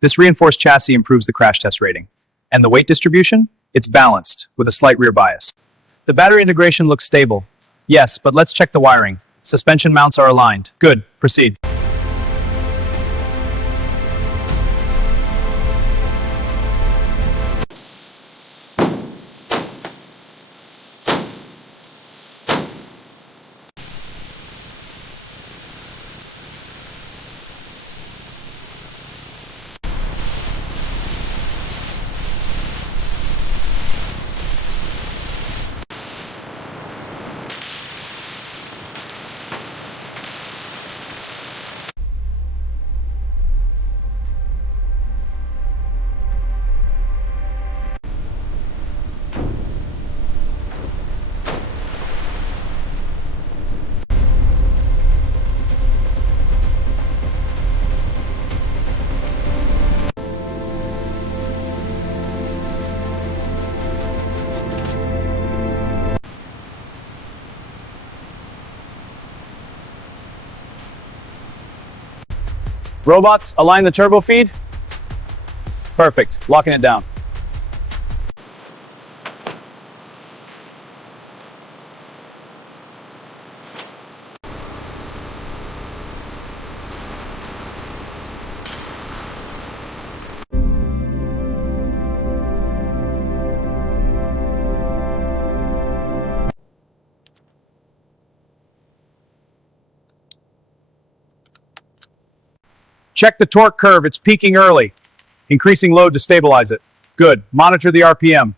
This reinforced chassis improves the crash test rating. And the weight distribution? It's balanced, with a slight rear bias. The battery integration looks stable. Yes, but let's check the wiring. Suspension mounts are aligned. Good, proceed. Robots, align the turbo feed. Perfect, locking it down. Check the torque curve, it's peaking early. Increasing load to stabilize it. Good, monitor the RPM.